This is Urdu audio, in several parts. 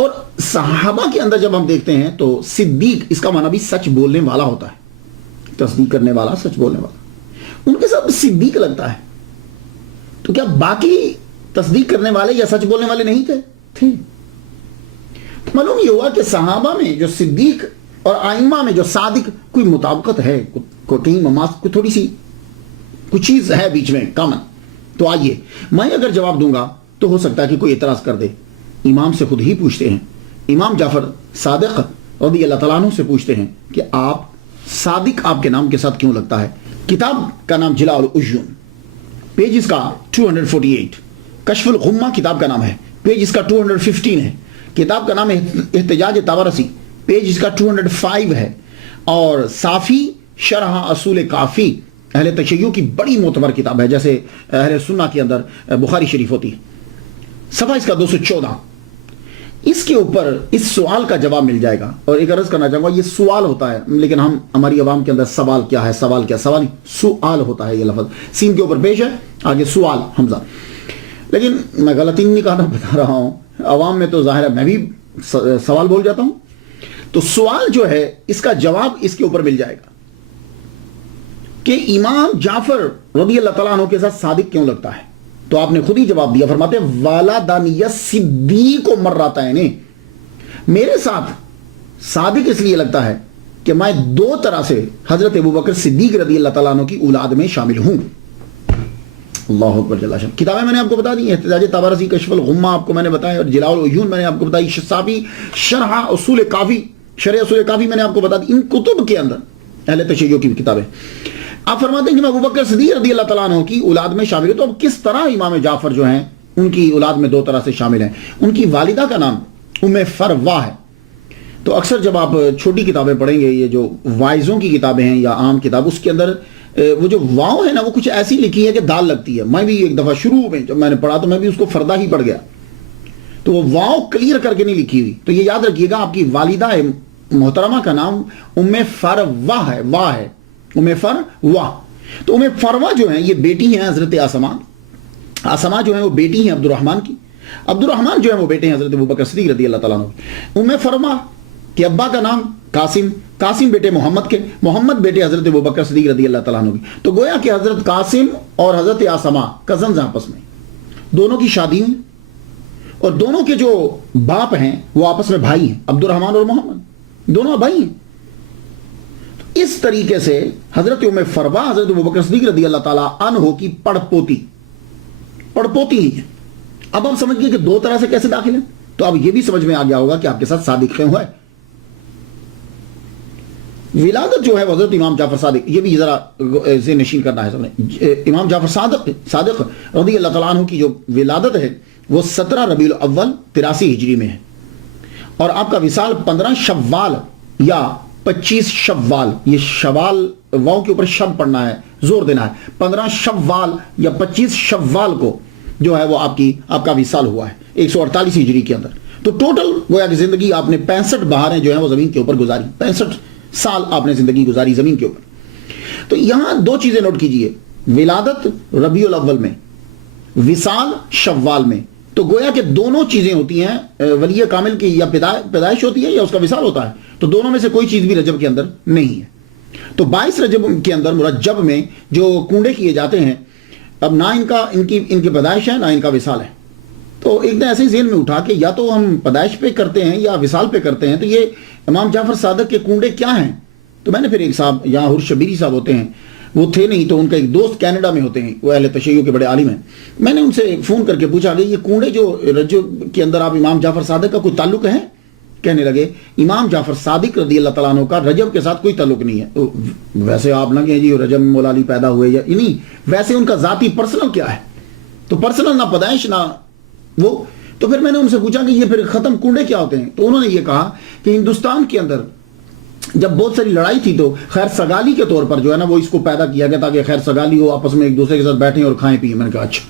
اور صحابہ کے اندر جب ہم دیکھتے ہیں تو صدیق اس کا معنی بھی سچ بولنے والا ہوتا ہے، تصدیق کرنے والا، سچ بولنے والا، ان کے ساتھ صدیق لگتا ہے، تو کیا باقی تصدیق کرنے والے یا سچ بولنے والے نہیں تھے؟ معلوم یہ ہوا کہ صحابہ میں جو صدیق اور ائمہ میں جو صادق کوئی مطابقت ہے، کہیں کوئی تھوڑی سی کچھ چیز ہے بیچ میں کامن. تو آئیے میں اگر جواب دوں گا تو ہو سکتا ہے کہ کوئی اعتراض کر دے. امام سے خود ہی پوچھتے ہیں، امام جعفر صادق رضی اللہ تعالیٰ عنہ سے پوچھتے ہیں کہ آپ صادق آپ کے نام کے ساتھ کیوں لگتا ہے؟ کتاب کا نام جلاء العیون، پیج اس کا 248. کشف الغمہ کتاب کا نام ہے، پیج اس کا 215 ہے. کتاب کا نام ہے احتجاج طبرسی، پیج اس کا 205 ہے. اور صافی شرح اصول کافی اہل تشیع کی بڑی معتبر کتاب ہے، جیسے اہل سنہ کے اندر بخاری شریف ہوتی ہے، صفحہ اس کا 214. اس کے اوپر اس سوال کا جواب مل جائے گا. اور ایک عرض کرنا چاہوں گا، یہ سوال ہوتا ہے لیکن ہماری عوام کے اندر سوال کیا ہے، سوال کیا، سوال سوال ہوتا ہے. یہ لفظ سین کے اوپر پیش ہے، آگے سوال حمزہ. لیکن میں غلطی نہیں کہنا بتا رہا ہوں، عوام میں تو ظاہر ہے میں بھی سوال بول جاتا ہوں. تو سوال جو ہے اس کا جواب اس کے اوپر مل جائے گا کہ امام جعفر رضی اللہ تعالیٰ عنہ کے ساتھ صادق کیوں لگتا ہے. تو آپ نے خود ہی جواب دیا، فرماتے ہیں والدانی صدیق و مراتین، میرے ساتھ صادق اس لیے لگتا ہے کہ میں دو طرح سے حضرت ابوبکر صدیق رضی اللہ تعالیٰ عنہ کی اولاد میں شامل ہوں. اللہ اکبر جل شان. کتابیں میں نے آپ کو بتا دی، احتجاج طبرسی، کشف الغمہ آپ کو میں نے بتایا، اور جلاء العیون میں نے آپ کو بتائی، صافی شرح اصول کافی، شرح اصول کافی میں نے آپ کو بتا دی. ان کتب کے اندر اہل تشیع کی کتابیں. آپ فرماتے ہیں کہ میں ابوبکر صدیق رضی اللہ تعالیٰ عنہ کی اولاد میں شامل ہوں. تو اب کس طرح امام جعفر جو ہیں ان کی اولاد میں دو طرح سے شامل ہیں؟ ان کی والدہ کا نام ام فروا ہے. تو اکثر جب آپ چھوٹی کتابیں پڑھیں گے، یہ جو وائزوں کی کتابیں ہیں یا عام کتاب، اس کے اندر وہ جو واؤ ہے نا، وہ کچھ ایسی لکھی ہے کہ دال لگتی ہے. میں بھی ایک دفعہ شروع میں جب میں نے پڑھا تو میں بھی اس کو فردہ ہی پڑھ گیا، تو وہ واؤ کلیئر کر کے نہیں لکھی ہوئی. تو یہ یاد رکھیے گا، آپ کی والدہ محترمہ کا نام ام فروا ہے، واہ ہے ام فروا. تو ام فروا جو ہیں یہ بیٹی ہیں حضرت آسما جو ہیں وہ بیٹی ہیں عبد الرحمن کی، عبد الرحمن جو ہیں وہ بیٹے ہیں حضرت ابوبکر صدیق رضی اللہ تعالیٰ عنہ. ام فروا کے ابا کا نام قاسم بیٹے محمد کے، محمد بیٹے حضرت ابوبکر صدیق رضی اللہ تعالیٰ عنہ کی. تو گویا کہ حضرت قاسم اور حضرت آسما کزنز آپس میں، دونوں کی شادی ہوئی، اور دونوں کے جو باپ ہیں وہ آپس میں بھائی ہیں، عبد الرحمن اور محمد دونوں بھائی ہیں. اس طریقے سے حضرت ام فروا حضرت ابوبکر صدیق رضی اللہ تعالیٰ عنہ کی پڑپوتی ہی ہے. اب آپ سمجھ گئے کہ دو طرح سے کیسے داخل ہیں. تو اب یہ بھی سمجھ میں آ گیا ہوگا کہ آپ کے ساتھ صادق کیوں ہے. ولادت جو ہے حضرت امام جعفر صادق، یہ بھی ذرا ذہن نشین کرنا ہے سب نے. امام جعفر صادق رضی اللہ تعالیٰ عنہ کی جو ولادت ہے وہ 17 ربیع الاول 83 ہجری میں ہے، اور آپ کا وصال 15 شوال یا 25 شوال، یہ شوال واؤ کے اوپر شب پڑھنا ہے، زور دینا ہے، 15 شوال یا 25 شوال کو جو ہے وہ آپ کا وصال ہوا ہے 148 ہجری کے اندر. تو ٹوٹل گویا کہ زندگی آپ نے 65 بہاریں جو ہیں وہ زمین کے اوپر گزاری، 65 سال آپ نے زندگی گزاری زمین کے اوپر. تو یہاں دو چیزیں نوٹ کیجئے، ولادت ربیع الاول میں، وصال شوال میں. تو گویا کہ دونوں چیزیں ہوتی ہیں، ولی کامل کی یا پیدائش ہوتی ہے یا اس کا وصال ہوتا ہے. تو دونوں میں سے کوئی چیز بھی رجب کے اندر نہیں ہے. تو 22 رجب کے اندر مرجب میں جو کنڈے کیے جاتے ہیں، اب نہ ان کی پیدائش ہے نہ ان کا وصال ہے. تو ایک دن ایسے ہی ذہن میں اٹھا کہ یا تو ہم پیدائش پہ کرتے ہیں یا وصال پہ کرتے ہیں، تو یہ امام جعفر صادق کے کنڈے کیا ہیں؟ تو میں نے پھر ایک صاحب یہاں حر شبیری صاحب ہوتے ہیں، وہ تھے نہیں، تو ان کا ایک دوست کینیڈا میں ہوتے ہیں، وہ اہل تشیع کے بڑے عالم ہیں. میں نے ان سے فون کر کے پوچھا کہ یہ کنڈے جو رجب کے اندر آپ امام جعفر صادق کا کوئی تعلق ہے؟ کہنے لگے امام جعفر صادق رضی اللہ تعالیٰ عنہ کا رجب کے ساتھ کوئی تعلق نہیں ہے. ویسے آپ نہ کہیں جی رجب میں مولا علی پیدا ہوئے یا نہیں، ویسے ان کا ذاتی پرسنل کیا ہے؟ تو پرسنل نہ پیدائش نہ وہ. تو پھر میں نے ان سے پوچھا کہ یہ پھر ختم کنڈے کیا ہوتے ہیں؟ تو انہوں نے یہ کہا کہ ہندوستان کے اندر جب بہت ساری لڑائی تھی تو خیر سگالی کے طور پر جو ہے نا وہ اس کو پیدا کیا گیا تاکہ خیر سگالی ہو، آپس میں ایک دوسرے کے ساتھ بیٹھیں اور کھائیں پیئیں. میں نے کہا اچھا.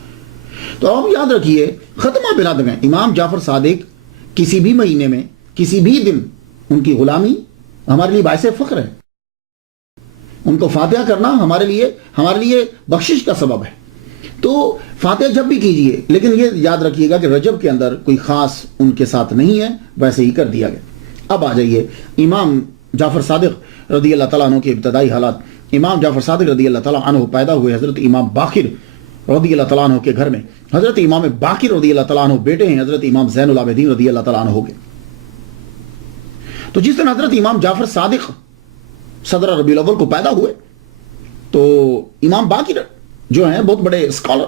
تو آپ یاد رکھیے ختمہ بلا دیں امام جعفر صادق کسی بھی مہینے میں کسی بھی دن ان کی غلامی ہمارے لیے باعث فخر ہے. ان کو فاتحہ کرنا ہمارے لیے بخشش کا سبب ہے. تو فاتحہ جب بھی کیجئے، لیکن یہ یاد رکھیے گا کہ رجب کے اندر کوئی خاص ان کے ساتھ نہیں ہے، ویسے ہی کر دیا گیا۔ اب آ جائیے امام جعفر صادق رضی اللہ تعالیٰ عنہ کے ابتدائی حالات۔ امام جعفر صادق رضی اللہ تعالیٰ عنہ پیدا ہوئے حضرت امام باقر رضی اللہ تعالیٰ عنہ کے گھر میں۔ حضرت امام باقر رضی اللہ تعالیٰ عنہ بیٹے ہیں حضرت امام زین العابدین رضی اللہ تعالیٰ عنہ کے۔ تو جس دن حضرت امام جعفر صادق صدر ربیع الاول کو پیدا ہوئے تو امام باقر جو ہیں بہت بڑے اسکالر،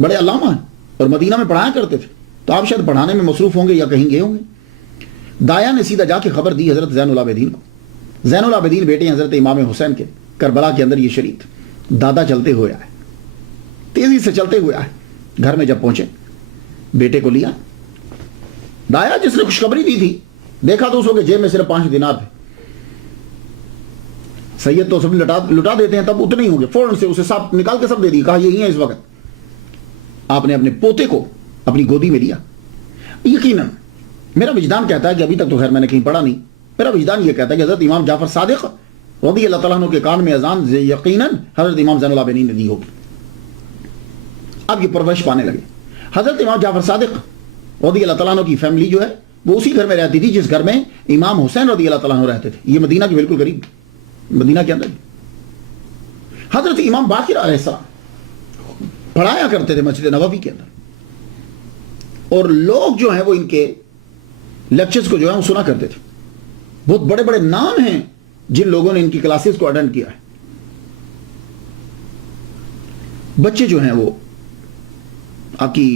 بڑے علامہ ہیں اور مدینہ میں پڑھایا کرتے تھے، تو آپ شاید پڑھانے میں مصروف ہوں گے یا کہیں گئے ہوں گے۔ دایا نے سیدھا جا کے خبر دی حضرت زین العابدین کو۔ زین العابدین بیٹے ہیں حضرت امام حسین کے، کربلا کے اندر یہ شریف دادا چلتے ہوئے آئے، تیزی سے چلتے ہوئے آئے۔ گھر میں جب پہنچے بیٹے کو لیا، دایا جس نے خوشخبری دی تھی دیکھا تو اس وقت جیب میں صرف 5 دینار تھے۔ سید تو سب لٹا دیتے ہیں، تب اتنے ہی ہوں گے، فوراً سے اسے سب نکال کے سب دے دی، کہا یہی ہے اس وقت۔ آپ نے اپنے پوتے کو اپنی گودی میں لیا۔ یقیناً میرا وجدان کہتا ہے کہ ابھی تک تو خیر میں نے کہیں پڑھا نہیں، میرا وجدان یہ کہتا ہے کہ حضرت امام جعفر صادق رضی اللہ تعالیٰ عنہ کے کان میں اذان یقیناً حضرت امام زین العابدین نے دی ہوگی۔ اب یہ پرورش پانے لگے۔ حضرت امام جعفر صادق رضی اللہ تعالیٰ عنہ کی فیملی جو ہے وہ اسی گھر میں رہتی تھی جس گھر میں امام حسین رضی اللہ تعالیٰ عنہ رہتے تھے۔ یہ مدینہ کے بالکل قریب، مدینہ کے اندر۔ حضرت امام باقر علیہ السلام پڑھایا کرتے تھے مسجد نبوی کے اندر، اور لوگ جو ہیں وہ ان کے لیکچرز کو جو ہے وہ سنا کرتے تھے۔ بہت بڑے بڑے نام ہیں جن لوگوں نے ان کی کلاسز کو اٹینڈ کیا ہے۔ بچے جو ہیں وہ آپ کی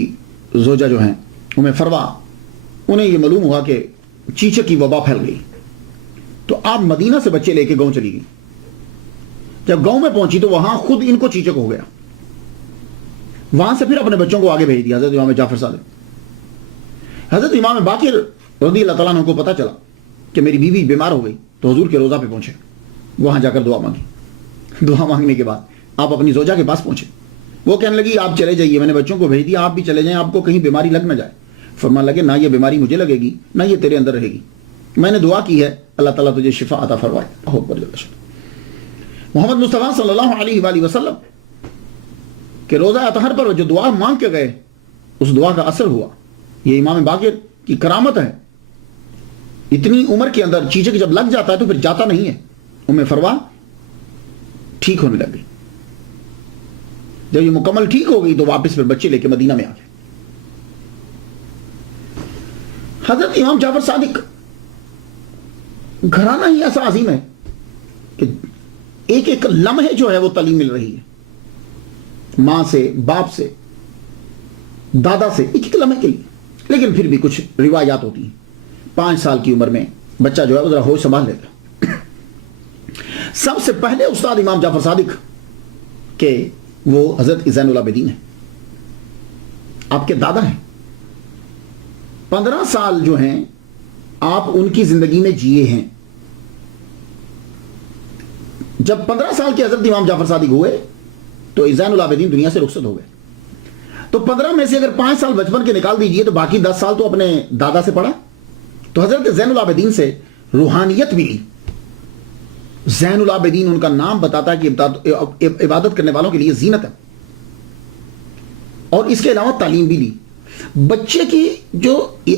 زوجہ جو ہیں ام فروا، انہیں یہ معلوم ہوا کہ چیچک کی وبا پھیل گئی، تو آپ مدینہ سے بچے لے کے گاؤں چلی گئی۔ جب گاؤں میں پہنچی تو وہاں خود ان کو چیچک ہو گیا، وہاں سے پھر اپنے بچوں کو آگے بھیج دیا حضرت امام جعفر صادق۔ حضرت امام باقر رضی اللہ تعالیٰ عنہ کو پتہ چلا کہ میری بیوی بیمار ہو گئی، تو حضور کے روضہ پہ پہنچے، وہاں جا کر دعا مانگی۔ دعا مانگنے کے بعد آپ اپنی زوجہ کے پاس پہنچے، وہ کہنے لگی آپ چلے جائیے، میں نے بچوں کو بھیج دیا، آپ بھی چلے جائیں، آپ کو کہیں بیماری لگ نہ جائے۔ فرمان لگے نہ یہ بیماری مجھے لگے گی نہ یہ تیرے اندر رہے گی، میں نے دعا کی ہے اللہ تعالیٰ تجھے شفا عطا فرمائے۔ محمد مصطفیٰ صلی اللہ علیہ وآلہ وسلم کہ روزہ اطہر پر جو دعا مانگ کے گئے اس دعا کا اثر ہوا۔ یہ امام باقر کی کرامت ہے، اتنی عمر کے اندر چیچک جب لگ جاتا ہے تو پھر جاتا نہیں ہے۔ ام فروا ٹھیک ہونے لگ گئی، جب یہ مکمل ٹھیک ہو گئی تو واپس پھر بچے لے کے مدینہ میں آ گئے۔ حضرت امام جعفر صادق گھرانہ ہی ایسا عظیم ہے کہ ایک ایک لمحے جو ہے وہ تعلیم مل رہی ہے، ماں سے، باپ سے، دادا سے، ایک ایک لمحے کے لیے۔ لیکن پھر بھی کچھ روایات ہوتی ہیں، 5 سال کی عمر میں بچہ جو ہے وہ ذرا ہوش سنبھال لیتا۔ سب سے پہلے استاد امام جعفر صادق کہ وہ حضرت زین العابدین ہیں، آپ کے دادا ہیں۔ 15 سال جو ہیں آپ ان کی زندگی میں جیے ہیں۔ جب 15 سال کے حضرت امام جعفر صادق ہوئے تو زین العابدین دنیا سے رخصت ہو گئے۔ تو 15 میں سے اگر 5 سال بچپن کے نکال دیجئے تو باقی 10 سال تو اپنے دادا سے پڑھا۔ تو حضرت زین العابدین سے روحانیت ملی۔ زین العابدین ان کا نام بتاتا ہے کہ عبادت کرنے والوں کے لیے زینت ہے، اور اس کے علاوہ تعلیم بھی لی۔ بچے کی جو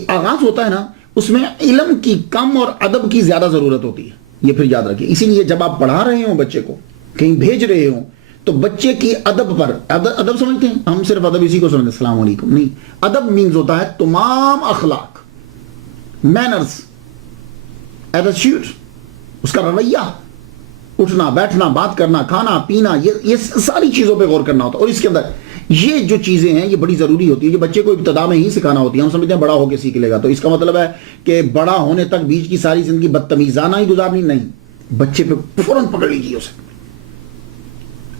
آغاز ہوتا ہے نا اس میں علم کی کم اور ادب کی زیادہ ضرورت ہوتی ہے، یہ پھر یاد رکھیے۔ اسی لیے جب آپ پڑھا رہے ہوں بچے کو، کہیں بھیج رہے ہوں، تو بچے کی ادب پر، ادب سمجھتے ہیں ہم صرف ادب اسی کو سمجھتے ہیں السلام علیکم، نہیں، ادب مینز ہوتا ہے تمام اخلاق، مینرز، ایٹیٹیوڈ، اس کا رویہ، اٹھنا بیٹھنا، بات کرنا، کھانا پینا، یہ ساری چیزوں پہ غور کرنا ہوتا ہے۔ اور اس کے اندر یہ جو چیزیں ہیں یہ بڑی ضروری ہوتی ہے، یہ بچے کو ابتدا میں ہی سکھانا ہوتی ہے۔ ہم سمجھتے ہیں بڑا ہو کے سیکھ لے گا، تو اس کا مطلب ہے کہ بڑا ہونے تک بیچ کی ساری زندگی بدتمیزانہ ہی گزارنی، نہیں، بچے پہ فوراً پکڑ لیجیے اسے۔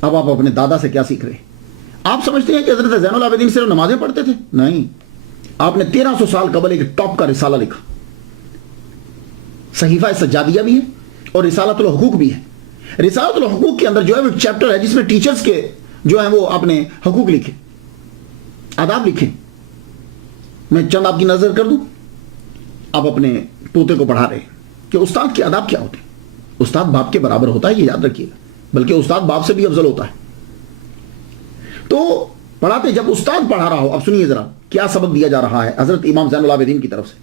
اب آپ اپنے دادا سے کیا سیکھ رہے ہیں؟ آپ سمجھتے ہیں کہ حضرت زین العابدین صرف نمازیں پڑھتے تھے؟ نہیں، آپ نے 1300 سال قبل ایک ٹاپ کا رسالہ لکھا، صحیفہ سجادیہ بھی ہے اور رسالۃ الحقوق بھی ہے۔ رسالۃ الحقوق کے اندر جو ہے وہ چیپٹر ہے جس میں ٹیچرز کے جو ہیں وہ اپنے حقوق لکھے، آداب لکھے۔ میں چند آپ کی نظر کر دوں، آپ اپنے پوتے کو پڑھا رہے ہیں کہ استاد کے آداب کیا ہوتے ہیں۔ استاد باپ کے برابر ہوتا ہے، یہ یاد رکھیے گا، بلکہ استاد باپ سے بھی افضل ہوتا ہے۔ تو پڑھاتے جب استاد پڑھا رہا ہو. اب سنیے ذرا کیا سبق دیا جا رہا ہے حضرت امام زین العابدین کی طرف سے.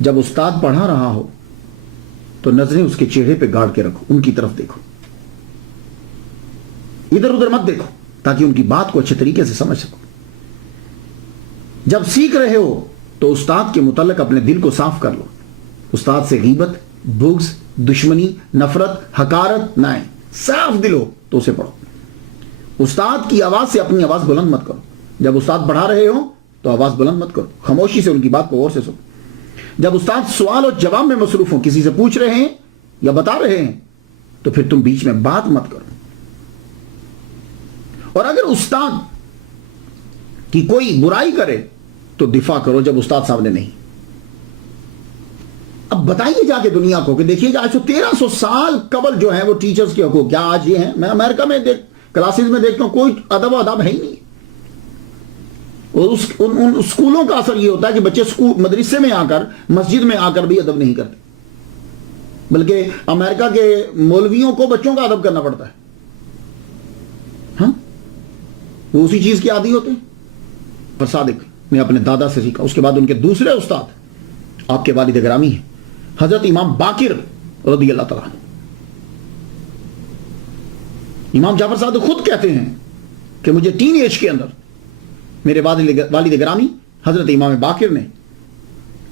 جب استاد پڑھا رہا ہو تو نظریں اس کے چہرے پہ گاڑ کے رکھو, ان کی طرف دیکھو, ادھر ادھر مت دیکھو, تاکہ ان کی بات کو اچھے طریقے سے سمجھ سکو. جب سیکھ رہے ہو تو استاد کے متعلق اپنے دل کو صاف کر لو. استاد سے غیبت, بغض, دشمنی, نفرت, حقارت نہ آئے. صاف دل ہو تو اسے پڑھو. استاد کی آواز سے اپنی آواز بلند مت کرو. جب استاد پڑھا رہے ہو تو آواز بلند مت کرو, خاموشی سے ان کی بات کو غور سے سنو. جب استاد سوال اور جواب میں مصروف ہوں, کسی سے پوچھ رہے ہیں یا بتا رہے ہیں, تو پھر تم بیچ میں بات مت کرو. اور اگر استاد کی کوئی برائی کرے تو دفاع کرو جب استاد سامنے نہیں. اب بتائیے جا کے دنیا کو کہ دیکھیے آج تو 1300 سال قبل جو ہے وہ ٹیچرز کے حقوق کیا آج یہ ہیں. میں امریکہ میں کلاسز میں دیکھتا ہوں کوئی ادب و ادب ہے ہی نہیں. اور ان اسکولوں کا اثر یہ ہوتا ہے کہ بچے مدرسے میں آ کر, مسجد میں آ کر بھی ادب نہیں کرتے, بلکہ امریکہ کے مولویوں کو بچوں کا ادب کرنا پڑتا ہے. ہاں, وہ اسی چیز کے عادی ہوتے ہیں. پر صادق نے اپنے دادا سے سیکھا. اس کے بعد ان کے دوسرے استاد آپ کے والد گرامی ہیں حضرت امام باقر رضی اللہ تعالیٰ. امام جعفر صادق خود کہتے ہیں کہ مجھے ٹین ایج کے اندر میرے والد گرامی حضرت امام باقر نے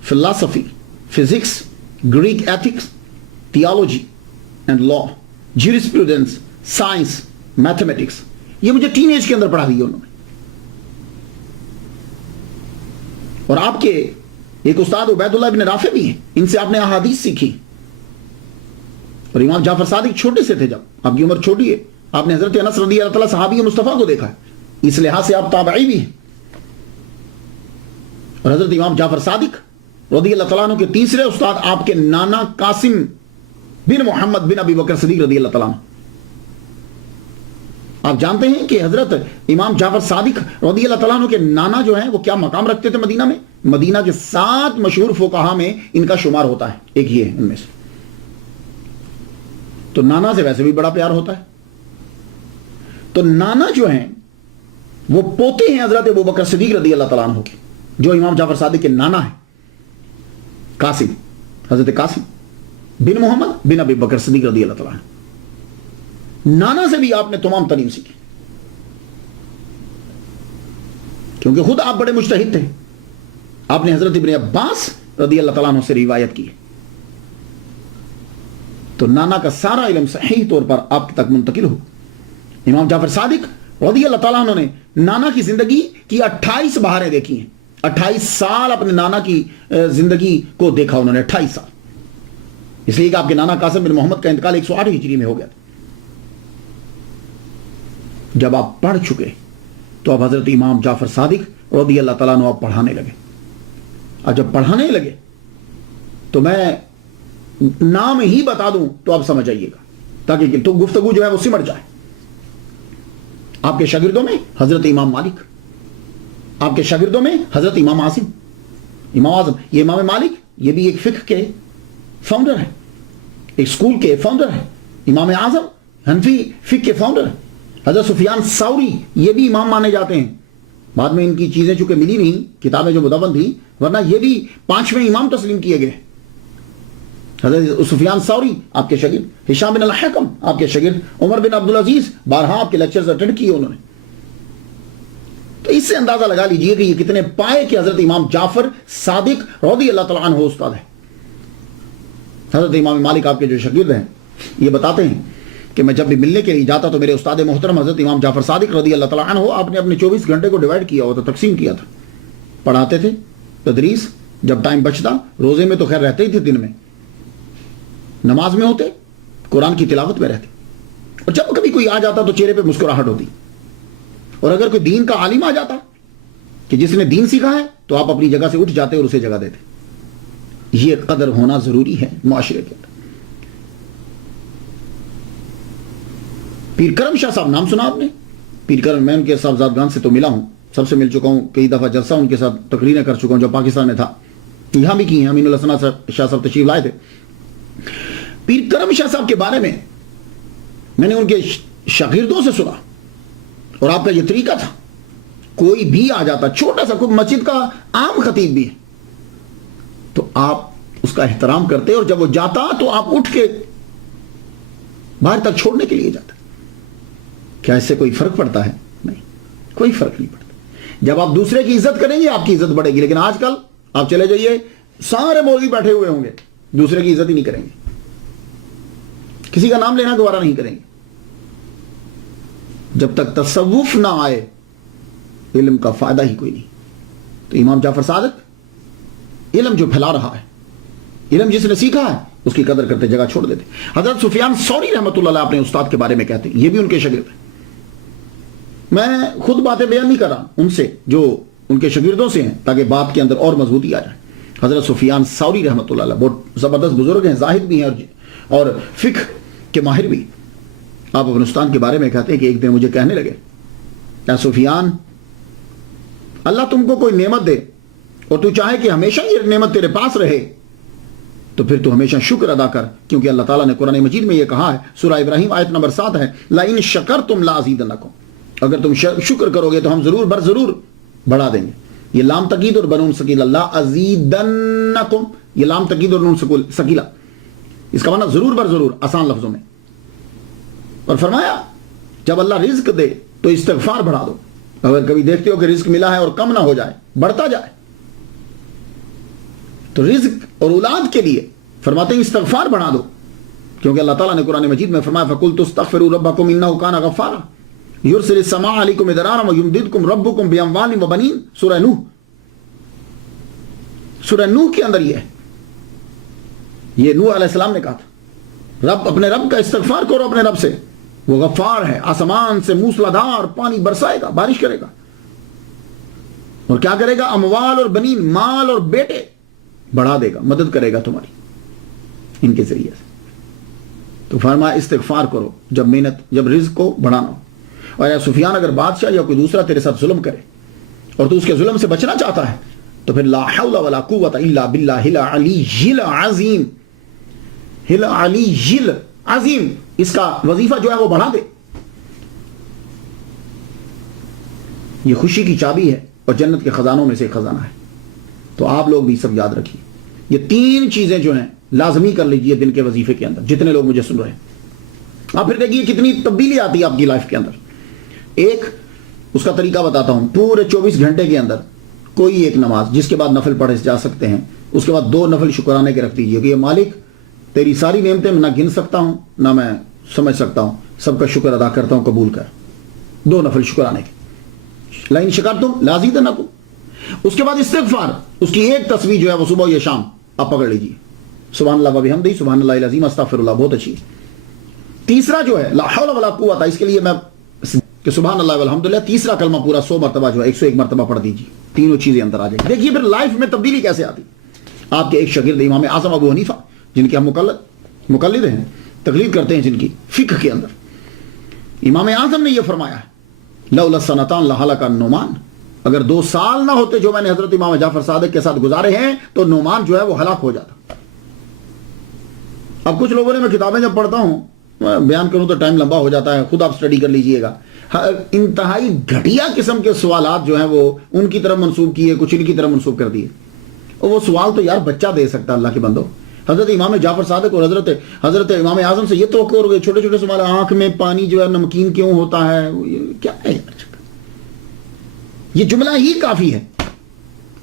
فلسفی, physics, Greek ethics, theology and law, jurisprudence, science, mathematics, یہ مجھے ٹین ایج کے اندر پڑھا دی انہوں نے. اور آپ کے ایک استاد عبید اللہ ابن رافع بھی ہیں, ان سے آپ نے احادیث سیکھی. اور امام جعفر صادق چھوٹے سے تھے, جب آپ کی عمر چھوٹی ہے, آپ نے حضرت انس رضی اللہ تعالیٰ صحابی مصطفیٰ کو دیکھا ہے, اس لحاظ سے آپ تابعی بھی ہیں. اور حضرت امام جعفر صادق رضی اللہ تعالیٰ عنہ کے تیسرے استاد آپ کے نانا قاسم بن محمد بن ابی بکر صدیق رضی اللہ تعالیٰ عنہ. آپ جانتے ہیں کہ حضرت امام جعفر صادق رضی اللہ تعالیٰ عنہ کے نانا جو ہیں وہ کیا مقام رکھتے تھے مدینہ میں. مدینہ کے 7 مشہور فقہا میں ان کا شمار ہوتا ہے, ایک یہ ہے ان میں سے. تو نانا سے ویسے بھی بڑا پیار ہوتا ہے. تو نانا جو ہیں وہ پوتے ہیں حضرت ابو بکر صدیق رضی اللہ تعالیٰ عنہ کے, جو امام جعفر صادق کے نانا ہیں قاسم, حضرت قاسم بن محمد بن ابی بکر صدیق رضی اللہ تعالیٰ عنہ. نانا سے بھی آپ نے تمام تعلیم سیکھی, کیونکہ خود آپ بڑے مجتہد تھے. آپ نے حضرت ابن عباس رضی اللہ تعالیٰ عنہ سے روایت کی. تو نانا کا سارا علم صحیح طور پر آپ تک منتقل ہو. امام جعفر صادق رضی اللہ تعالیٰ عنہ نے نانا کی زندگی کی 28 بہاریں دیکھی ہیں. 28 سال اپنے نانا کی زندگی کو دیکھا انہوں نے, 28 سال. اس لیے کہ آپ کے نانا قاسم بن محمد کا انتقال 108 ہجری میں ہو گیا تھا. جب آپ پڑھ چکے تو اب حضرت امام جعفر صادق رضی اللہ تعالیٰ عنہ آپ پڑھانے لگے. اور جب پڑھانے لگے تو میں نام ہی بتا دوں تو آپ سمجھ آئیے گا, تاکہ تو گفتگو جو ہے وہ سمٹ جائے. آپ کے شاگردوں میں حضرت امام مالک, آپ کے شاگردوں میں حضرت امام عاصم. امام اعظم, یہ امام مالک یہ بھی ایک فقہ کے فاؤنڈر ہیں, ایک سکول کے فاؤنڈر ہیں. امام اعظم حنفی فقہ کے فاؤنڈر ہیں. حضرت سفیان ثوری یہ بھی امام مانے جاتے ہیں. بعد میں ان کی چیزیں چونکہ ملی نہیں, کتابیں جو مدون تھیں, ورنہ یہ بھی 5ویں امام تسلیم کیے گئے. حضرت سفیان ثوری آپ کے شاگرد, ہشام بن الحکم آپ کے شاگرد, عمر بن عبدالعزیز بارہا آپ کے لیکچرز اٹینڈ کیے انہوں نے. تو اس سے اندازہ لگا لیجئے کہ یہ کتنے پائے کہ حضرت امام جعفر صادق رضی اللہ تعالیٰ عنہ استاد ہے. حضرت امام مالک آپ کے جو شاگرد ہیں یہ بتاتے ہیں کہ میں جب بھی ملنے کے لیے جاتا تو میرے استاد محترم حضرت امام جعفر صادق رضی اللہ تعالیٰ عنہ آپ نے اپنے 24 گھنٹے کو ڈیوائڈ کیا ہوا تھا, تقسیم کیا تھا. پڑھاتے تھے, تدریس, جب ٹائم بچتا روزے میں تو خیر رہتے ہی تھے, دن میں نماز میں ہوتے, قرآن کی تلاوت میں رہتے. اور جب کبھی کوئی آ جاتا تو چہرے پہ مسکراہٹ ہوتی. اور اگر کوئی دین کا عالم آ جاتا کہ جس نے دین سیکھا ہے تو آپ اپنی جگہ سے اٹھ جاتے اور اسے جگہ دیتے. یہ قدر ہونا ضروری ہے معاشرے کے اندر. پیر کرم شاہ صاحب نام سنا آپ نے؟ پیر کرم, میں ان کے صاحبزادگان سے تو ملا ہوں, سب سے مل چکا ہوں, کئی دفعہ جلسہ ان کے ساتھ تقریریں کر چکا ہوں جو پاکستان میں تھا, یہاں بھی کی ہیں. امین الحسن شاہ صاحب تشریف لائے تھے. پیر کرم شاہ صاحب کے بارے میں نے ان کے شاگردوں سے سنا, اور آپ کا یہ طریقہ تھا کوئی بھی آ جاتا, چھوٹا سا کوئی مسجد کا عام خطیب بھی ہے, تو آپ اس کا احترام کرتے, اور جب وہ جاتا تو آپ اٹھ کے باہر تک چھوڑنے کے لیے جاتا. کیا اس سے کوئی فرق پڑتا ہے؟ نہیں, کوئی فرق نہیں پڑتا. جب آپ دوسرے کی عزت کریں گے آپ کی عزت بڑھے گی. لیکن آج کل آپ چلے جائیے, سارے مولوی بیٹھے ہوئے ہوں گے, دوسرے کی عزت ہی نہیں کریں گے, کسی کا نام لینا گوارا نہیں کریں گے. جب تک تصوف نہ آئے علم کا فائدہ ہی کوئی نہیں. تو امام جعفر صادق علم جو پھیلا رہا ہے, علم جس نے سیکھا ہے اس کی قدر کرتے, جگہ چھوڑ دیتے. حضرت سفیان ثوری رحمۃ اللہ علیہ اپنے استاد کے بارے میں کہتے ہیں, یہ بھی ان کے شاگرد ہیں. میں خود باتیں بیان نہیں کر رہا, ان سے جو ان کے شاگردوں سے ہیں, تاکہ بات کے اندر اور مضبوطی آ جائے. حضرت سفیان ثوری رحمۃ اللہ علیہ بہت زبردست بزرگ ہیں, زاہد بھی ہیں اور فقہ کے ماہر بھی. آپ اپنے استاد کے بارے میں کہتے ہیں کہ ایک دن مجھے کہنے لگے, یا سفیان, اللہ تم کو کوئی نعمت دے اور تو چاہے کہ ہمیشہ یہ نعمت تیرے پاس رہے, تو پھر تو ہمیشہ شکر ادا کر, کیونکہ اللہ تعالیٰ نے قرآن مجید میں یہ کہا ہے, سورہ ابراہیم آیت نمبر 7 ہے, لَإِن شَكَرْتُمْ لَأَزِيدَنَّكُمْ, اگر تم شکر کرو گے تو ہم ضرور بر ضرور بڑھا دیں گے. یہ لام تقید اور بنون سکیلا, لَأَزِيدَنَّكُمْ, یہ لام تقید اور نون سکیلا, اس کا معنی ضرور بر ضرور, آسان لفظوں میں. اور فرمایا جب اللہ رزق دے تو استغفار بڑھا دو. اگر کبھی دیکھتے ہو کہ رزق ملا ہے اور کم نہ ہو جائے, بڑھتا جائے, تو رزق اور اولاد کے لیے فرماتے ہیں استغفار بڑھا دو, کیونکہ اللہ تعالیٰ نے قرآن مجید میں فرمایا فَقُلْتُ اسْتَغْفِرُوا رَبَّكُمْ إِنَّهُ كَانَ غَفَّارًا يُرْسِلِ السَّمَاءَ عَلَيْكُمْ مِدْرَارًا وَيُمْدِدْكُمْ رَبُّكُمْ بِأَمْوَالٍ وَبَنِينَ. سورہ نوح, سورہ نوح کے اندر یہ نوح علیہ السلام نے کہا تھا, رب اپنے رب کا استغفار کرو اپنے رب سے, وہ غفار ہے, آسمان سے موسلادھار پانی برسائے گا, بارش کرے گا, اور کیا کرے گا, اموال اور بنین, مال اور بیٹے بڑھا دے گا, مدد کرے گا تمہاری ان کے ذریعے سے. تو فرمایا استغفار کرو جب محنت, جب رزق کو بڑھانا ہو. اور یا سفیان, اگر بادشاہ یا کوئی دوسرا تیرے ساتھ ظلم کرے اور تو اس کے ظلم سے بچنا چاہتا ہے, تو پھر لا حول ولا قوت الا باللہ العلی العظیم, العلی العظیم, اس کا وظیفہ جو ہے وہ بڑھا دے. یہ خوشی کی چابی ہے اور جنت کے خزانوں میں سے ایک خزانہ ہے. تو آپ لوگ بھی سب یاد رکھیے, یہ 3 چیزیں جو ہیں لازمی کر لیجئے دن کے وظیفے کے اندر, جتنے لوگ مجھے سن رہے ہیں. آپ پھر دیکھیے کتنی تبدیلی آتی ہے آپ کی لائف کے اندر. ایک اس کا طریقہ بتاتا ہوں, پورے 24 گھنٹے کے اندر کوئی ایک نماز, جس کے بعد نفل پڑھے جا سکتے ہیں, اس کے بعد 2 نفل شکرانے کے رکھ دیجئے کہ یہ مالک تیری ساری نعمتیں میں نہ گن سکتا ہوں نہ میں سمجھ سکتا ہوں, سب کا شکر ادا کرتا ہوں, قبول کر. 2 نفل شکرانے کے, لَإِن شَكَرْتُمْ لَأَزِيدَنَّكُمْ. اس کے بعد استغفار, اس کی ایک تسبیح جو ہے وہ صبح یا شام آپ پکڑ لیجئے, سبحان اللہ وبحمدہ, سبحان اللہ العظیم, استغفر اللہ, بہت اچھی ہے. تیسرا جو ہے لا حول ولا قوت, اس کے لیے میں کہ سبحان اللہ والحمدللہ, تیسرا کلمہ پورا 100 مرتبہ جو ہے 101 مرتبہ پڑھ دیجیے, تینوں چیزیں اندر آ جائیں. دیکھیے پھر لائف میں تبدیلی کیسے آتی. آپ کے ایک شاگرد امام اعظم ابو حنیفہ, جن کے ہم مقلد ہیں, تقلید کرتے ہیں جن کی فقہ کے اندر, امام اعظم نے یہ فرمایا ہے لولا السنتان لہلک النعمان, اگر 2 سال نہ ہوتے جو میں نے حضرت امام جعفر صادق کے ساتھ گزارے ہیں تو نعمان جو ہے وہ ہلاک ہو جاتا. اب کچھ لوگوں نے, میں کتابیں جب پڑھتا ہوں بیان کروں تو ٹائم لمبا ہو جاتا ہے, خود آپ سٹڈی کر لیجئے گا, انتہائی گھٹیا قسم کے سوالات جو ہیں وہ ان کی طرف منسوب کیے, کچھ ان کی طرف منسوب کر دیے. اور وہ سوال تو یار بچہ دے سکتا, اللہ کے بندو. حضرت امام جعفر صادق اور حضرت امام اعظم سے یہ توقع ہو گئی, چھوٹے چھوٹے سوال, آنکھ میں پانی جو ہے نمکین کیوں ہوتا ہے, کیا ہے یار. یہ جملہ ہی کافی ہے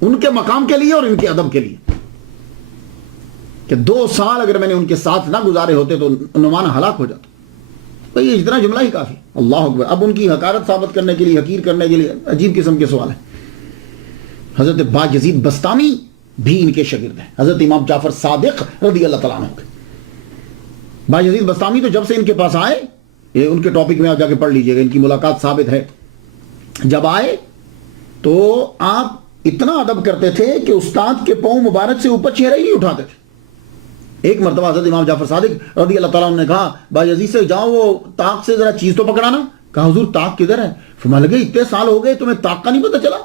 ان کے مقام کے لیے اور ان کے ادب کے لیے, کہ 2 سال اگر میں نے ان کے ساتھ نہ گزارے ہوتے تو نعمان ہلاک ہو جاتا. بھئی یہ اتنا جملہ ہی کافی. اللہ اکبر. اب ان کی حقارت ثابت کرنے کے لیے, حقیر کرنے کے لیے عجیب قسم کے سوال ہیں. حضرت با یزید بسطامی بھی ان کے شاگرد ہیں, حضرت امام جعفر صادق رضی اللہ تعالیٰ عنہ کے. با یزید بسطامی تو جب سے ان کے پاس آئے, یہ ان کے ٹاپک میں آپ جا کے پڑھ لیجئے گا, ان کی ملاقات ثابت ہے. جب آئے تو آپ اتنا ادب کرتے تھے کہ استاد کے پاؤں مبارک سے اوپر چہرہ ہی نہیں اٹھاتے تھے. ایک مرتبہ حضرت امام جعفر صادق رضی اللہ تعالیٰ عنہ نے کہا با یزید سے, جاؤ وہ طاق سے ذرا چیز تو پکڑانا. کہا حضور طاق کدھر ہے؟ فرمانے لگے اتنے سال ہو گئے تمہیں طاق کا نہیں پتہ چلا؟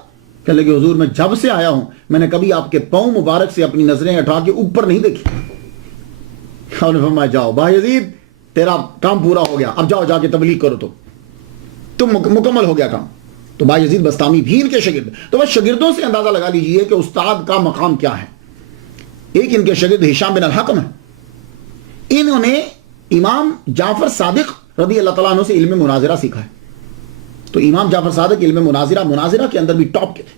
کہنے لگے حضور میں جب سے آیا ہوں میں نے کبھی آپ کے پاؤں مبارک سے اپنی نظریں اٹھا کے اوپر نہیں دیکھی. انہوں نے فرمایا جاؤ با یزید تیرا کام پورا ہو گیا, اب جاؤ جا کے تبلیغ کرو, تو تم مکمل ہو گیا کام. تو بایزید بستامی بھی ان کے شاگرد. تو بس شاگردوں سے اندازہ لگا لیجئے کہ استاد کا مقام کیا ہے. ایک ان کے شاگرد ہشام بن الحکم ہے. انہوں نے امام جعفر صادق رضی اللہ تعالیٰ عنہ سے علم مناظرہ سیکھا ہے. تو امام جعفر صادق علم مناظرہ کے اندر بھی ٹاپ کے تھے.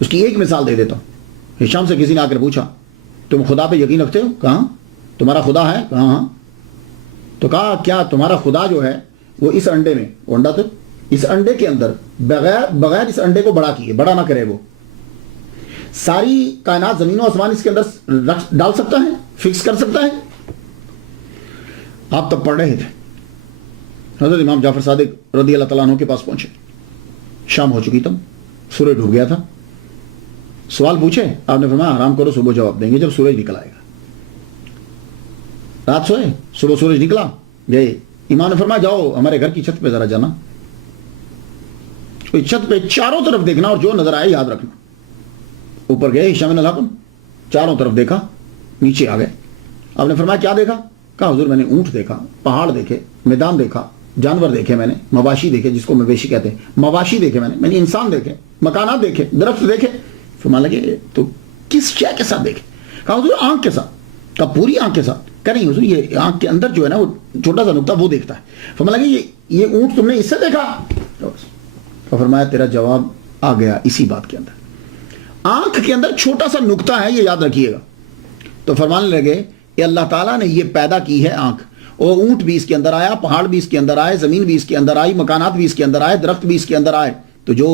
اس کی ایک مثال دے دیتا ہوں. ہشام سے کسی نے آ کر پوچھا تم خدا پہ یقین رکھتے ہو؟ کہاں تمہارا خدا ہے؟ کہاں ہاں. تو کہا کیا تمہارا خدا جو ہے وہ اس انڈے میں، وہ انڈا تو اس انڈے کے اندر بغیر اس انڈے کو بڑا کیے، بڑا نہ کرے، وہ ساری کائنات زمین و آسمان اس کے اندر ڈال سکتا ہے، فکس کر سکتا ہے؟ آپ تب پڑھ رہے تھے. حضرت امام جعفر صادق رضی اللہ تعالیٰ عنہ کے پاس پہنچے. شام ہو چکی تب، سورج ڈوب گیا تھا. سوال پوچھے، آپ نے فرمایا آرام کرو، صبح جواب دیں گے جب سورج نکل آئے گا. رات سوئے، صبح سورج نکلا، گئے. امام نے فرمایا جاؤ ہمارے گھر کی چھت پہ ذرا جانا، چھت پہ چاروں طرف دیکھنا اور جو نظر آئے یاد رکھنا. اوپر گئے ہشام بن الحکم، چاروں طرف دیکھا، نیچے آ گئے. آپ نے فرمایا کیا دیکھا؟ کہا حضور میں نے اونٹ دیکھا، پہاڑ دیکھے، میدان دیکھا، جانور دیکھے، میں نے مواشی دیکھے، جس کو مویشی کہتے ہیں، مواشی دیکھے، میں نے انسان دیکھے، مکانات دیکھے، درخت دیکھے. فرمانے لگے تو کس شے کے ساتھ دیکھے؟ کہا حضور آنکھ کے ساتھ. کہا پوری آنکھ کے ساتھ؟ کہا نہیں حضور یہ آنکھ کے اندر جو ہے نا وہ چھوٹا سا نقطہ وہ دیکھتا ہے. فرمانے لگے یہ اونٹ تم نے اس سے دیکھا؟ فرمایا تیرا جواب آ گیا اسی بات کے اندر. آنکھ کے اندر چھوٹا سا نقطہ ہے، یہ یاد رکھیے گا. تو فرمانے لگے کہ اللہ تعالیٰ نے یہ پیدا کی ہے آنکھ، اور اونٹ بھی اس کے اندر آیا، پہاڑ بھی اس کے اندر آئے، زمین بھی اس کے اندر آئی، مکانات بھی اس کے اندر آئے، درخت بھی اس کے اندر آئے. تو جو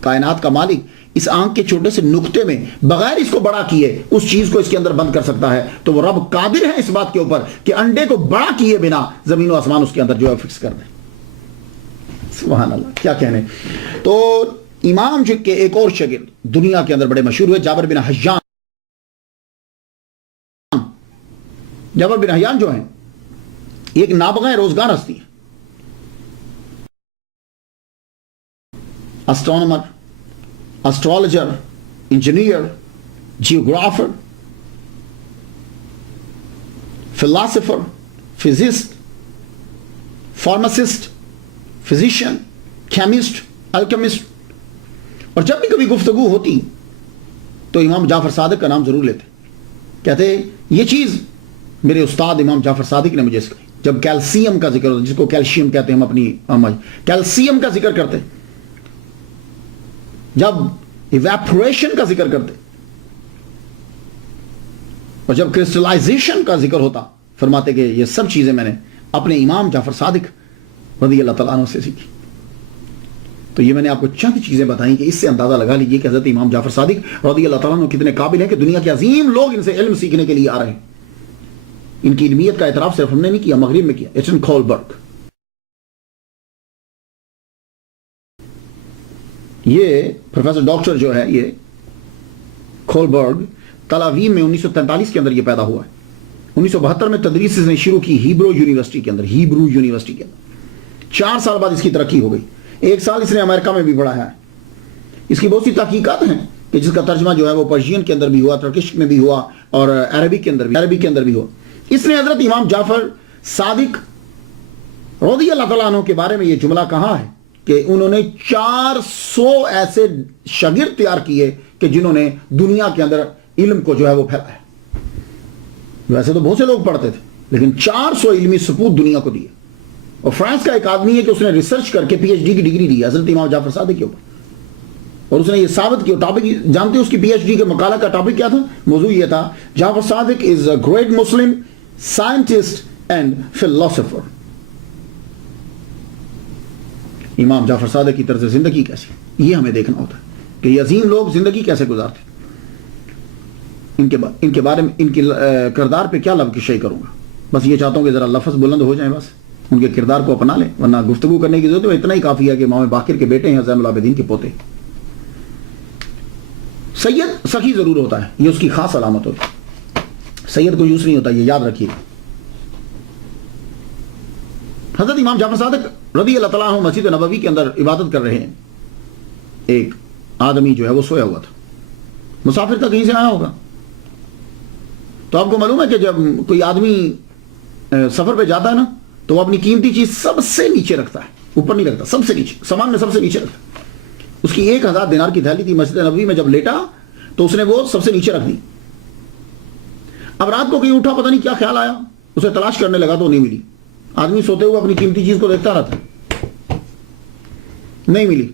کائنات کا مالک اس آنکھ کے چھوٹے سے نقطے میں بغیر اس کو بڑا کیے اس چیز کو اس کے اندر بند کر سکتا ہے، تو وہ رب قادر ہے اس بات کے اوپر کہ انڈے کو بڑا کیے بنا زمین و آسمان اس کے اندر جو ہے فکس کر دیں. سبحان اللہ، کیا کہنے. تو امام جو کے ایک اور شاگرد دنیا کے اندر بڑے مشہور ہوئے، جابر بن حیان. جابر بن حیان جو ہیں ایک نابغہ روزگار ہستی ہے. Astronomer, astrologer, engineer, geographer, philosopher, physicist, pharmacist, physician, chemist, alchemist. اور جب بھی کبھی گفتگو ہوتی تو امام جعفر صادق کا نام ضرور لیتے. کہتے یہ چیز میرے استاد امام جعفر صادق نے مجھے سکھائی. جب کیلشیم کا ذکر ہوتا، جس کو کیلشیم کہتے ہیں ہم اپنی کیلشیم کا ذکر کرتے، جب ایویپوریشن کا ذکر کرتے، اور جب کرسٹلائزیشن کا ذکر ہوتا، فرماتے کہ یہ سب چیزیں میں نے اپنے امام جعفر صادق رضی اللہ تعالیٰ عنہ سے سیکھی. تو یہ میں نے آپ کو چند چیزیں بتائیں کہ اس سے اندازہ لگا لیجئے کہ حضرت امام جعفر صادق رضی اللہ تعالیٰ عنہ کتنے قابل ہیں کہ دنیا کے عظیم لوگ ان سے علم سیکھنے کے لیے آ رہے ہیں. ان کی علمیت کا اعتراف صرف ہم نے نہیں کیا، مغرب میں کیا. ایٹن کولبرگ، یہ پروفیسر ڈاکٹر جو ہے یہ کولبرگ تل اویو میں 1943 کے اندر یہ پیدا ہوا ہے. 1972 میں تدریس اس نے شروع کی ہیبرو یونیورسٹی کے اندر. 4 سال بعد اس کی ترقی ہو گئی. 1 سال اس نے امریکہ میں بھی پڑھایا ہے. اس کی بہت سی تحقیقات ہیں کہ جس کا ترجمہ جو ہے وہ پرشین کے اندر بھی ہوا، ترکش میں بھی ہوا، اور عربی کے اندر بھی ہوا. اس نے حضرت امام جعفر صادق رضی اللہ تعالیٰ عنہ کے بارے میں یہ جملہ کہا ہے کہ انہوں نے 400 ایسے شاگرد تیار کیے کہ جنہوں نے دنیا کے اندر علم کو جو ہے وہ پھیلایا. ویسے تو بہت سے لوگ پڑھتے تھے لیکن 400 علمی سپوت دنیا کو دیے. اور فرانس کا ایک آدمی ہے کہ اس نے ریسرچ کر کے پی ایچ ڈی کی ڈگری دی حضرت امام جعفر صادق کے اوپر، اور اس نے یہ ثابت کیا. ٹاپک جانتے ہیں اس کی پی ایچ ڈی کے مقالہ کا ٹاپک کیا تھا؟ موضوع یہ تھا Jafar Sadiq is a great Muslim scientist and philosopher. Imam Jafar صادق کی طرز زندگی کیسی، یہ ہمیں دیکھنا ہوتا ہے کہ یہ عظیم لوگ زندگی کیسے گزارتے. ان کے بارے میں، ان کے کردار پہ کیا لفظ شیئر کروں گا. بس یہ چاہتا ہوں کہ ذرا لفظ بلند ہو جائیں، بس ان کے کردار کو اپنا لیں، ورنہ گفتگو کرنے کی ضرورت ہے. اتنا ہی کافی ہے کہ امام باقر کے بیٹے ہیں، زین العابدین کے پوتے. سید سخی ضرور ہوتا ہے، یہ اس کی خاص علامت ہوتی ہے. سید کو یوز نہیں ہوتا، یہ یاد رکھیے. حضرت امام جعفر صادق رضی اللہ تعالیٰ عنہ مسجد نبوی کے اندر عبادت کر رہے ہیں. ایک آدمی جو ہے وہ سویا ہوا تھا، مسافر تھا، کہیں سے آیا ہوگا. تو آپ کو معلوم ہے کہ جب کوئی آدمی سفر پہ جاتا ہے نا تو وہ اپنی قیمتی چیز سب سے نیچے رکھتا ہے. اوپر نہیں رکھتا, سب سے نیچے, سامان میں سب سے نیچے رکھتا. اس کی 1000 دینار کی تھیلی تھی, مسجد نبوی میں جب لیٹا تو اس نے وہ سب سے نیچے رکھ دی. اب رات کو کہیں اٹھا, پتہ نہیں کیا خیال آیا, اسے تلاش کرنے لگا تو نہیں ملی. آدمی سوتے ہوئے اپنی قیمتی چیز کو دیکھتا رہتا, نہیں ملی.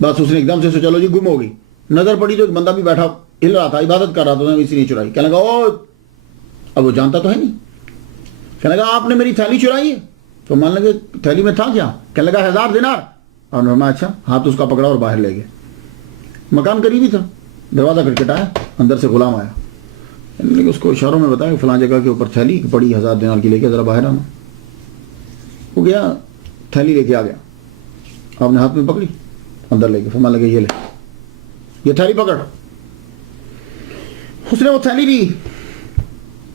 بس اس نے ایک دم سے چلو جی گم ہو گئی. نظر پڑی تو ایک بندہ بھی بیٹھا ہل رہا تھا, عبادت کر رہا تھا, اسی نے چرائی. کہنے لگا او, اب وہ جانتا تو ہے نہیں. کہنے لگا آپ نے میری تھیلی چرائی ہے؟ تو مان لگے تھیلی میں تھا کیا؟ کہنے لگا 1000 دینار. اور فرمایا اچھا. ہاتھ اس کا پکڑا اور باہر لے گئے. مکان قریب ہی تھا, دروازہ کھٹکھٹایا, اندر سے غلام آیا. اس کو اشاروں میں بتایا کہ فلاں جگہ کے اوپر تھیلی پڑی 1000 دینار کی, لے کے ذرا باہر آنا. وہ گیا, تھیلی لے کے آ گیا. آپ نے ہاتھ میں پکڑی, اندر لے کے فرمانے لگے یہ لے, یہ تھیلی پکڑ. اس نے وہ تھیلی لی,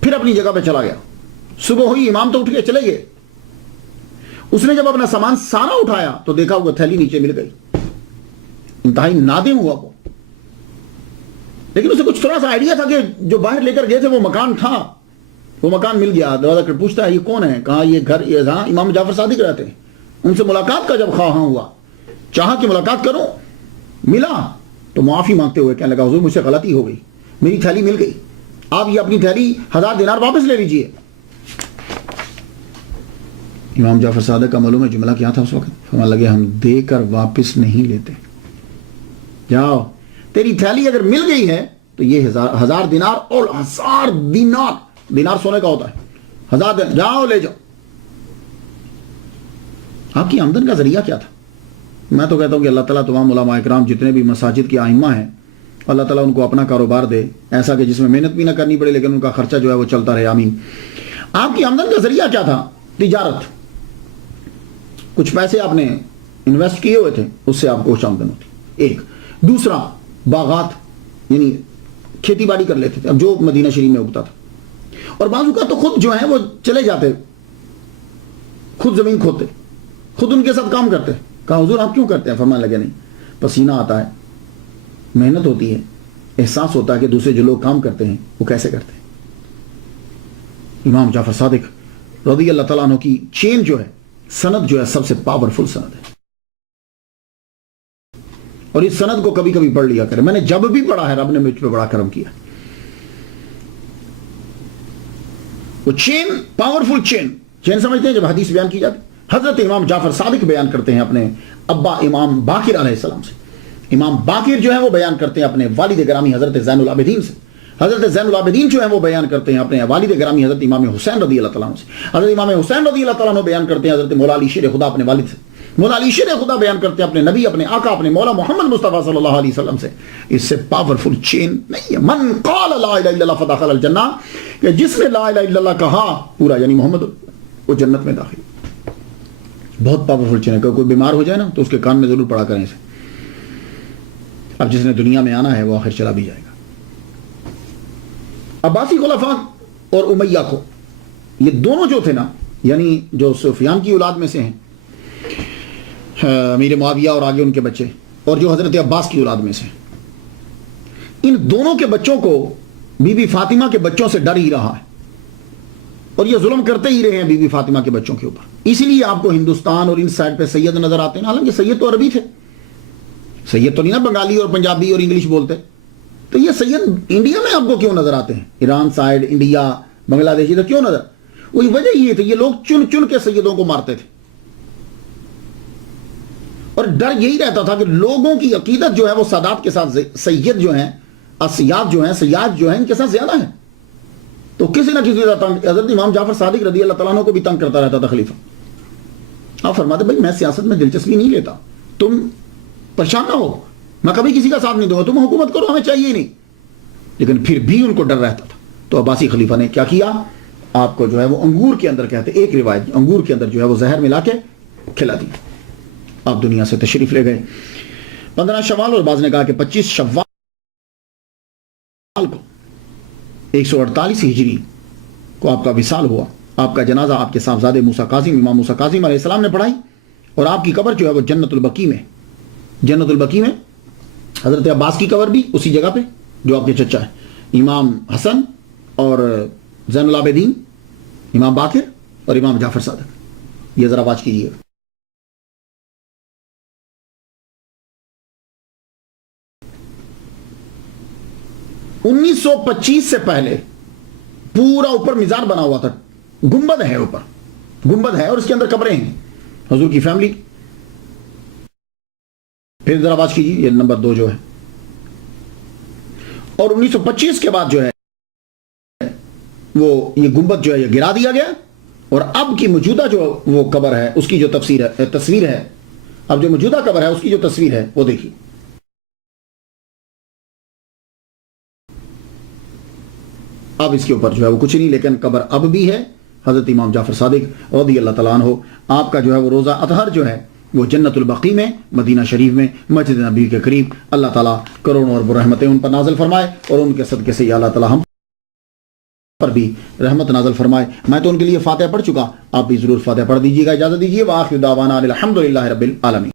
پھر اپنی جگہ پہ چلا گیا. صبح ہوئی, امام تو اٹھ کے چلے گئے. اس نے جب اپنا سامان سارا اٹھایا تو دیکھا وہ تھیلی نیچے مل گئی. انتہائی نادم ہوا وہ, لیکن اسے کچھ تھوڑا سا آئیڈیا تھا کہ جو باہر لے کر گئے تھے وہ مکان تھا. وہ مکان مل گیا. دروازہ کر پوچھتا ہے یہ کون ہے؟ کہا یہ گھر, یہ جہاں امام جعفر صادق رہتے ہیں. ان سے ملاقات کا جب خواہاں ہوا, چاہا کہ ملاقات کروں, ملا تو معافی مانگتے ہوئے کہنے لگا حضور مجھ سے غلطی ہو گئی, میری تھیلی مل گئی, آپ یہ اپنی تھیلی 1000 دینار واپس لے لیجئے. امام جعفر صادق کا معلوم ہے جملہ کیا تھا اس وقت؟ فرمانے لگے ہم دے کر واپس نہیں لیتے. جاؤ, تیری تھیلی اگر مل گئی ہے تو یہ 1000 دینار, اور 1000 دینار, دینار سونے کا ہوتا ہے, 1000 دینار, جاؤ لے جاؤ. آپ کی آمدن کا ذریعہ کیا تھا؟ میں تو کہتا ہوں کہ اللہ تعالیٰ تمام علماء اکرام جتنے بھی مساجد کے ائمہ ہیں, اللہ تعالیٰ ان کو اپنا کاروبار دے ایسا کہ جس میں محنت بھی نہ کرنی پڑے لیکن ان کا خرچہ جو ہے وہ چلتا رہے. آمین. آپ کی آمدن کا ذریعہ کیا تھا؟ تجارت. کچھ پیسے آپ نے انویسٹ کیے ہوئے تھے, اس سے آپ کو کچھ آمدن ہوتی. ایک. دوسرا, باغات, یعنی کھیتی باڑی کر لیتے تھے, اب جو مدینہ شریف میں اگتا تھا. اور بعض اوقات تو خود جو ہیں وہ چلے جاتے, خود زمین کھودتے, خود ان کے ساتھ کام کرتے. کہا حضور آپ کیوں کرتے ہیں؟ فرمانے لگے نہیں, پسینہ آتا ہے, محنت ہوتی ہے, احساس ہوتا ہے کہ دوسرے جو لوگ کام کرتے ہیں وہ کیسے کرتے ہیں. امام جعفر صادق رضی اللہ تعالیٰ عنہ کی چین جو ہے, سند جو ہے, سب سے پاورفل سند ہے. اور اس سند کو کبھی کبھی پڑھ لیا کرے. میں نے جب بھی پڑھا ہے رب نے مجھ پہ بڑا کرم کیا. وہ چین, پاورفل چین, چین سمجھتے ہیں جب حدیث بیان کی جاتی. حضرت امام جعفر صادق بیان کرتے ہیں اپنے ابا امام باقر علیہ السلام سے. امام باقر جو ہیں وہ بیان کرتے ہیں اپنے والد گرامی حضرت زین العابدین سے. حضرت زین العابدین جو ہیں وہ بیان کرتے ہیں اپنے والد گرامی حضرت امام حسین رضی اللہ تعالیٰ عنہ سے. حضرت امام حسین رضی اللہ تعالیٰ عنہ بیان کرتے ہیں حضرت مولا علی شیر خدا اپنے والد سے. مولا علی شیر خدا بیان کرتے ہیں اپنے نبی, اپنے آقا, اپنے مولا محمد مصطفیٰ صلی اللہ علیہ وسلم سے. اس سے پاورفل چین نہیں ہے. من قال لا الہ الا اللہ فدخل الجنہ, کہ جس نے لا الہ الا اللہ کہا پورا, یعنی محمد, وہ جنت میں داخل. بہت پاورفل چین ہے. کوئی بیمار ہو جائے نا تو اس کے کان میں ضرور پڑا کریں اسے. اب جس نے دنیا میں آنا ہے وہ آخر چلا بھی جائے گا. عباسی خلفاء اور امیہ کو, یہ دونوں جو تھے نا, یعنی جو سفیان کی اولاد میں سے ہیں, امیر معاویہ اور آگے ان کے بچے, اور جو حضرت عباس کی اولاد میں سے, ان دونوں کے بچوں کو بی بی فاطمہ کے بچوں سے ڈر ہی رہا ہے, اور یہ ظلم کرتے ہی رہے ہیں بی بی فاطمہ کے بچوں کے اوپر. اسی لیے آپ کو ہندوستان اور ان سائڈ پہ سید نظر آتے ہیں, حالانکہ سید تو عربی تھے, سید تو نہیں نا بنگالی اور پنجابی اور انگلش بولتے. تو یہ سید انڈیا میں آپ کو کیوں نظر آتے ہیں؟ ایران سائڈ, انڈیا, بنگلہ دیش, ادھر کیوں نظر؟ وہی وجہ یہ تھی, یہ لوگ چن چن کے سیدوں کو مارتے تھے, اور ڈر یہی رہتا تھا کہ لوگوں کی عقیدت جو ہے وہ سادات کے ساتھ, سید جو ہیں, اسیاد جو ہیں, سیاد جو ہیں, ان کے ساتھ زیادہ ہیں. تو کسی نہ کسی طرح حضرت امام جعفر صادق رضی اللہ تعالیٰ عنہ کو بھی تنگ کرتا رہتا تھا خلیفہ. آپ فرماتے بھائی میں سیاست میں دلچسپی نہیں لیتا, تم پریشان نہ ہو, میں کبھی کسی کا ساتھ نہیں دوں گا, تم حکومت کرو, ہمیں چاہیے ہی نہیں. لیکن پھر بھی ان کو ڈر رہتا تھا. تو عباسی خلیفہ نے کیا کیا؟ آپ کو جو ہے وہ انگور کے اندر, کہتے ایک روایت, انگور کے اندر جو ہے وہ زہر ملا کے کھلا دیا. آپ دنیا سے تشریف لے گئے 15 شوال, اور بعض نے کہا کہ 25 شوال کو 148 ہجری کو آپ کا وصال ہوا. آپ کا جنازہ آپ کے صاحبزادے موسیٰ کاظم, امام موسیٰ کاظم علیہ السلام نے پڑھائی, اور آپ کی قبر جو ہے وہ جنت البقیع میں, جنت البقیع میں. حضرت عباس کی قبر بھی اسی جگہ پہ جو آپ کے چچا ہے, امام حسن اور زین العابدین, امام باقر اور امام جعفر صادق. یہ ذرا واچ کیجیے. 1925 سے پہلے پورا اوپر مزار بنا ہوا تھا، گنبد ہے، اوپر گنبد ہے اور اس کے اندر قبریں ہیں حضور کی فیملی. پھر ذرا آواز کیجیے، یہ نمبر 2 جو ہے. اور 1925 کے بعد جو ہے وہ یہ گنبد جو ہے یہ گرا دیا گیا، اور اب کی موجودہ جو وہ قبر ہے اس کی جو تصویر ہے، اب جو موجودہ قبر ہے اس کی جو تصویر ہے وہ دیکھیے. اب اس کے اوپر جو ہے وہ کچھ نہیں، لیکن قبر اب بھی ہے. حضرت امام جعفر صادق رضی اللہ تعالیٰ عنہ، آپ کا جو ہے وہ روزہ اطہر جو ہے وہ جنت البقی میں مدینہ شریف میں مسجد نبی کے قریب، اللہ تعالیٰ کروڑوں اور رحمتیں ان پر نازل فرمائے، اور ان کے صدقے سے یا اللہ تعالیٰ ہم پر بھی رحمت نازل فرمائے. میں تو ان کے لیے فاتحہ پڑھ چکا، آپ بھی ضرور فاتحہ پڑھ دیجیے گا. اجازت دیجیے، وآخر دعوانا الحمدللہ رب العالمین.